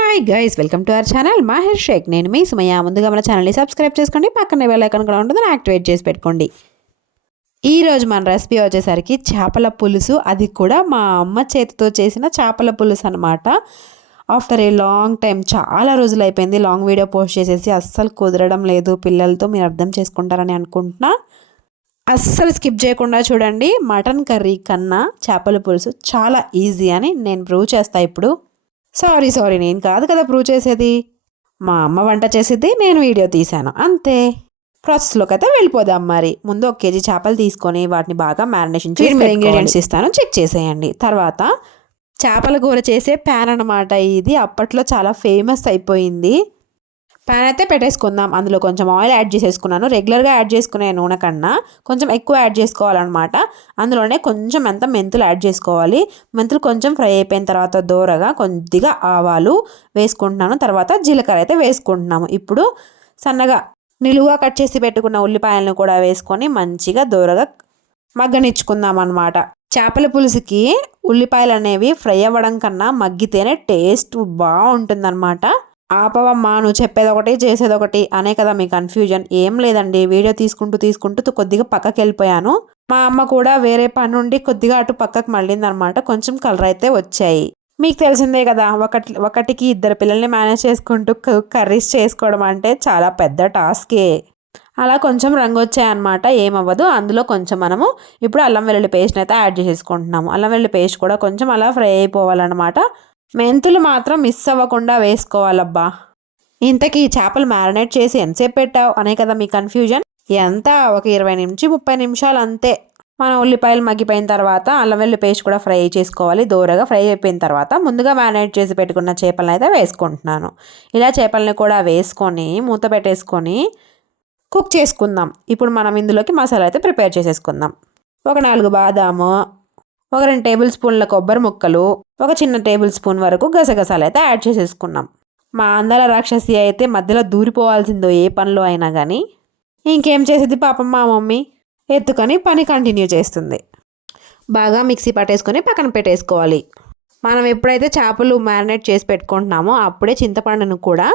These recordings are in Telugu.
Hi guys, welcome to our channel Mahir Shaikh. నేను మీ సుమయ్య. ముందుగా మన ఛానల్ని సబ్స్క్రైబ్ చేసుకోండి, పక్కనే బెల్ ఐకాన్ కూడా ఉంటుంది, యాక్టివేట్ చేసి పెట్టుకోండి. ఈరోజు మన రెసిపీ వచ్చేసరికి చేపల పులుసు, అది కూడా మా అమ్మ చేతితో చేసిన చేపల పులుసు అనమాట. ఆఫ్టర్ ఏ లాంగ్ టైం, చాలా రోజులు అయిపోయింది లాంగ్ వీడియో పోస్ట్ చేసేసి, అస్సలు కుదరడం లేదు పిల్లలతో. మీరు అర్థం చేసుకుంటారని అనుకుంటున్నా. అస్సలు స్కిప్ చేయకుండా చూడండి. మటన్ కర్రీ కన్నా చేపల పులుసు చాలా ఈజీ అని నేను ప్రూవ్ చేస్తాను ఇప్పుడు. సారీ నేను కాదు కదా ప్రూవ్ చేసేది, మా అమ్మ వంట చేసేది, నేను వీడియో తీశాను అంతే. ప్రాసెస్లోకి అయితే వెళ్ళిపోదాం. మరి ముందు 1 కేజీ చేపలు తీసుకొని వాటిని బాగా మ్యారినేషన్ చేసి ఇంగ్రీడియంట్స్ ఇస్తాను, చెక్ చేసేయండి. తర్వాత చేపల కూర చేసే ప్యాన్ అనమాట ఇది. అప్పట్లో చాలా ఫేమస్ అయిపోయింది. ప్యాన్ అయితే పెట్టేసుకుందాం. అందులో కొంచెం ఆయిల్ యాడ్ చేసేసుకున్నాను. రెగ్యులర్గా యాడ్ చేసుకునే నూనె కన్నా కొంచెం ఎక్కువ యాడ్ చేసుకోవాలన్నమాట. అందులోనే కొంచెం మెంతులు యాడ్ చేసుకోవాలి. మెంతులు కొంచెం ఫ్రై అయిపోయిన తర్వాత దోరగా కొద్దిగా ఆవాలు వేసుకుంటున్నాను. తర్వాత జీలకర్ర అయితే వేసుకుంటున్నాము. ఇప్పుడు సన్నగా నిలువుగా కట్ చేసి పెట్టుకున్న ఉల్లిపాయలను కూడా వేసుకొని మంచిగా దోరగా మగ్గనిచ్చుకుందాం అన్నమాట. చేపల పులుసుకి ఉల్లిపాయలు అనేవి ఫ్రై అవ్వడం కన్నా మగ్గితేనే టేస్ట్ బాగుంటుందన్నమాట. ఆపవమ్మా, నువ్వు చెప్పేది ఒకటి చేసేది ఒకటి అనే కదా మీ కన్ఫ్యూజన్. ఏం లేదండి, వీడియో తీసుకుంటూ కొద్దిగా పక్కకి వెళ్ళిపోయాను. మా అమ్మ కూడా వేరే పని నుండి కొద్దిగా అటు పక్కకు మళ్ళిందనమాట. కొంచెం కలర్ అయితే వచ్చాయి. మీకు తెలిసిందే కదా, ఒకటికి 2 పిల్లల్ని మేనేజ్ చేసుకుంటూ కర్రీస్ చేసుకోవడం అంటే చాలా పెద్ద టాస్కే. అలా కొంచెం రంగు వచ్చాయన్నమాట, ఏమవ్వదు. అందులో కొంచెం మనము ఇప్పుడు అల్లం వెల్లుల్లి పేస్ట్ని అయితే యాడ్ చేసేసుకుంటున్నాము. అల్లం వెల్లుల్లి పేస్ట్ కూడా కొంచెం అలా ఫ్రై అయిపోవాలన్నమాట. మెంతులు మాత్రం మిస్ అవ్వకుండా వేసుకోవాలబ్బా. ఇంతకీ చేపలు మ్యారినేట్ చేసి ఎంతసేపు పెట్టావు అనే కదా మీ కన్ఫ్యూజన్. ఎంత, ఒక 20 నుంచి 30 నిమిషాలు అంతే. మనం ఉల్లిపాయలు మగ్గిపోయిన తర్వాత అల్లం వెల్లుల్లి పేస్ట్ కూడా ఫ్రై చేసుకోవాలి. దోరగా ఫ్రై అయిపోయిన తర్వాత ముందుగా మ్యారినేట్ చేసి పెట్టుకున్న చేపలను అయితే వేసుకుంటున్నాను. ఇలా చేపలని కూడా వేసుకొని మూత పెట్టేసుకొని కుక్ చేసుకుందాం. ఇప్పుడు మనం ఇందులోకి మసాలా అయితే ప్రిపేర్ చేసేసుకుందాం. ఒక 4 బాదాము, ఒక 2 టేబుల్ స్పూన్ల కొబ్బరి ముక్కలు, ఒక చిన్న టేబుల్ స్పూన్ వరకు గసగసాలు అయితే యాడ్ చేసేసుకున్నాం. మా అందాల రాక్షసి అయితే మధ్యలో దూరిపోవాల్సిందో ఏ పనిలో అయినా కానీ. ఇంకేం చేసేది పాపం మా మమ్మీ, ఎత్తుకొని పని కంటిన్యూ చేస్తుంది. బాగా మిక్సీ పట్టేసుకొని పక్కన పెట్టేసుకోవాలి. మనం ఎప్పుడైతే చేపలు మ్యారినేట్ చేసి పెట్టుకుంటున్నామో అప్పుడే చింతపండును కూడా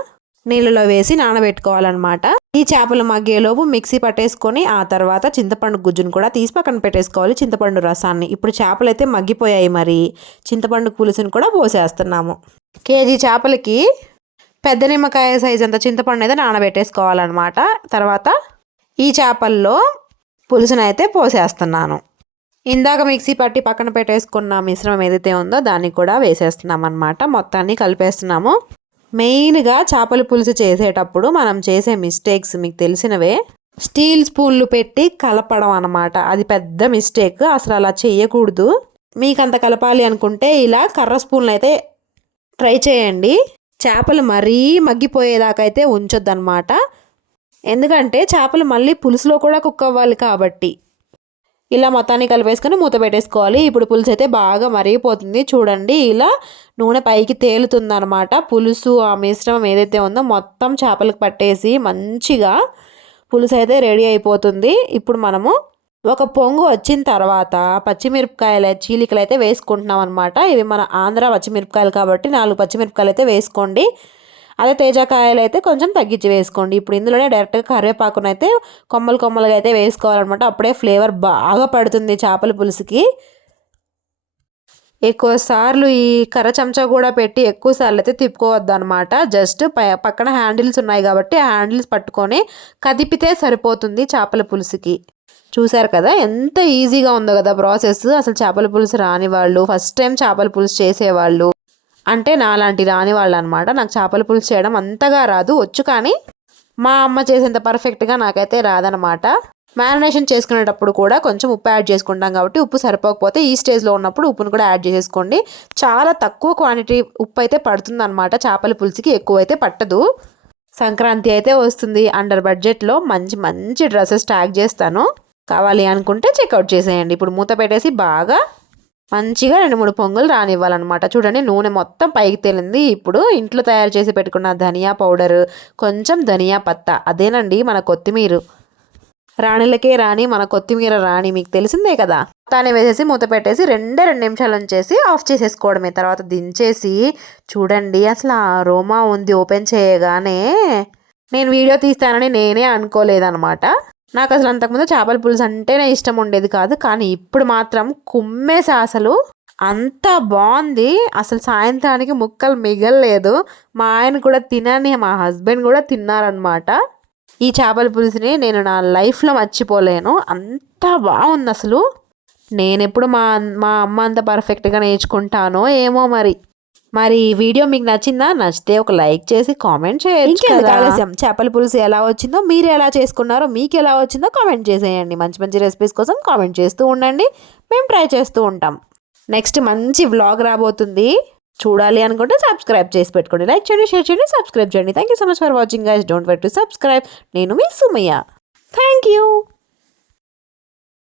నీళ్ళలో వేసి నానబెట్టుకోవాలన్నమాట. ఈ చేపలు మగ్గేలోపు మిక్సీ పట్టేసుకొని ఆ తర్వాత చింతపండు గుజ్జును కూడా తీసి పక్కన పెట్టేసుకోవాలి, చింతపండు రసాన్ని. ఇప్పుడు చేపలు అయితే మగ్గిపోయాయి, మరి చింతపండు పులుసుని కూడా పోసేస్తున్నాము. కేజీ చేపలకి పెద్ద నిమ్మకాయ సైజ్ అంత చింతపండు అయితే నానబెట్టేసుకోవాలన్నమాట. తర్వాత ఈ చేపల్లో పులుసుని అయితే పోసేస్తున్నాను. ఇందాక మిక్సీ పట్టి పక్కన పెట్టేసుకున్న మిశ్రమం ఏదైతే ఉందో దాన్ని కూడా వేసేస్తున్నాం అన్నమాట. మొత్తాన్ని కలిపేస్తున్నాము. మెయిన్గా చేపల పులుసు చేసేటప్పుడు మనం చేసే మిస్టేక్స్ మీకు తెలిసినవే. స్టీల్ స్పూన్లు పెట్టి కలపడం అన్నమాట, అది పెద్ద మిస్టేక్. అసలు అలా చేయకూడదు. మీకు అంత కలపాలి అనుకుంటే ఇలా కర్ర స్పూన్లు అయితే ట్రై చేయండి. చేపలు మరీ మగ్గిపోయేదాకా అయితే ఉంచొద్దు అనమాట. ఎందుకంటే చేపలు మళ్ళీ పులుసులో కూడా కుక్ అవ్వాలి కాబట్టి. ఇలా మొత్తాన్ని కలిపేసుకొని మూత పెట్టేసుకోవాలి. ఇప్పుడు పులుసు అయితే బాగా మరిగిపోతుంది చూడండి. ఇలా నూనె పైకి తేలుతుందనమాట. పులుసు ఆ మిశ్రమం ఏదైతే ఉందో మొత్తం చేపలకు పట్టేసి మంచిగా పులుసు అయితే రెడీ అయిపోతుంది. ఇప్పుడు మనము ఒక పొంగు వచ్చిన తర్వాత పచ్చిమిరపకాయల చీలికలు అయితే వేసుకుంటున్నాం అనమాట. ఇవి మన ఆంధ్ర పచ్చిమిరపకాయలు కాబట్టి 4 పచ్చిమిరపకాయలు అయితే వేసుకోండి. అదే తేజకాయలు అయితే కొంచెం తగ్గించి వేసుకోండి. ఇప్పుడు ఇందులోనే డైరెక్ట్గా కరివేపాకును అయితే కొమ్మలుగా అయితే వేసుకోవాలన్నమాట. అప్పుడే ఫ్లేవర్ బాగా పడుతుంది చేపల పులుసుకి. ఎక్కువ సార్లు ఈ కర్ర చెంచా కూడా పెట్టి ఎక్కువ సార్లు అయితే తిప్పుకోవద్దు అనమాట. జస్ట్ పక్కన హ్యాండిల్స్ ఉన్నాయి కాబట్టి ఆ హ్యాండిల్స్ పట్టుకొని కదిపితే సరిపోతుంది చేపల పులుసుకి. చూసారు కదా ఎంత ఈజీగా ఉందో కదా ప్రాసెస్. అసలు చేపల పులుసు రాని వాళ్ళు, ఫస్ట్ టైం చేపల పులుసు చేసేవాళ్ళు, అంటే నాలాంటి రాని వాళ్ళు అనమాట. నాకు చేపల పులుసు చేయడం అంతగా రాదు, వచ్చు కానీ మా అమ్మ చేసేంత పర్ఫెక్ట్గా నాకైతే రాదనమాట. మ్యారినేషన్ చేసుకునేటప్పుడు కూడా కొంచెం ఉప్పు యాడ్ చేసుకుంటాం కాబట్టి ఉప్పు సరిపోకపోతే ఈ స్టేజ్లో ఉన్నప్పుడు ఉప్పును కూడా యాడ్ చేసేసుకోండి. చాలా తక్కువ క్వాంటిటీ ఉప్పు అయితే పడుతుంది అనమాట చేపల పులుసుకి, ఎక్కువ అయితే పట్టదు. సంక్రాంతి అయితే వస్తుంది, అండర్ బడ్జెట్లో మంచి డ్రెస్సెస్ ట్యాగ్ చేస్తాను, కావాలి అనుకుంటే చెక్అవుట్ చేసేయండి. ఇప్పుడు మూత పెట్టేసి బాగా మంచిగా 2-3 పొంగులు రానివ్వాలన్నమాట. చూడండి నూనె మొత్తం పైకి తేలింది. ఇప్పుడు ఇంట్లో తయారు చేసి పెట్టుకున్న ధనియా పౌడర్, కొంచెం ధనియా పత్తా, అదేనండి మన కొత్తిమీర, రాణిలకే రాణి మన కొత్తిమీర రాణి, మీకు తెలిసిందే కదా. తానే వేసేసి మూత పెట్టేసి 2 నిమిషాలు ఉంచేసి ఆఫ్ చేసేసుకోవడమే. తర్వాత దించేసి చూడండి, అసలు ఆ అరోమా ఉంది ఓపెన్ చేయగానే. నేను వీడియో తీస్తానని నేనే అనుకోలేదనమాట. నాకు అసలు అంతకుముందు చేపల పులుసు అంటేనే ఇష్టం ఉండేది కాదు, కానీ ఇప్పుడు మాత్రం కుమ్మేసా. అసలు అంత బాగుంది. అసలు సాయంత్రానికి ముక్కలు మిగలలేదు. మా ఆయన కూడా తినని, మా హస్బెండ్ కూడా తిన్నారనమాట. ఈ చేపల పులుసుని నేను నా లైఫ్లో మర్చిపోలేను, అంత బాగుంది అసలు. నేను ఎప్పుడు మా మా అమ్మ అంత పర్ఫెక్ట్గా నేర్చుకుంటానో ఏమో మరి ఈ వీడియో మీకు నచ్చిందా? నచ్చితే ఒక లైక్ చేసి కామెంట్ చేయొచ్చు కదా. చేపల పులుసు ఎలా వచ్చిందో, మీరు ఎలా చేసుకున్నారో, మీకు ఎలా వచ్చిందో కామెంట్ చేసేయండి. మంచి మంచి రెసిపీస్ కోసం కామెంట్ చేస్తూ ఉండండి, మేము ట్రై చేస్తూ ఉంటాం. నెక్స్ట్ మంచి వ్లాగ్ రాబోతుంది, చూడాలి అనుకుంటే సబ్స్క్రైబ్ చేసి పెట్టుకోండి. లైక్ చేయండి, షేర్ చేయండి, సబ్స్క్రైబ్ చేయండి. Thank you so much for watching guys. Don't forget to subscribe. నేను మీ సుమయ్య. Thank you.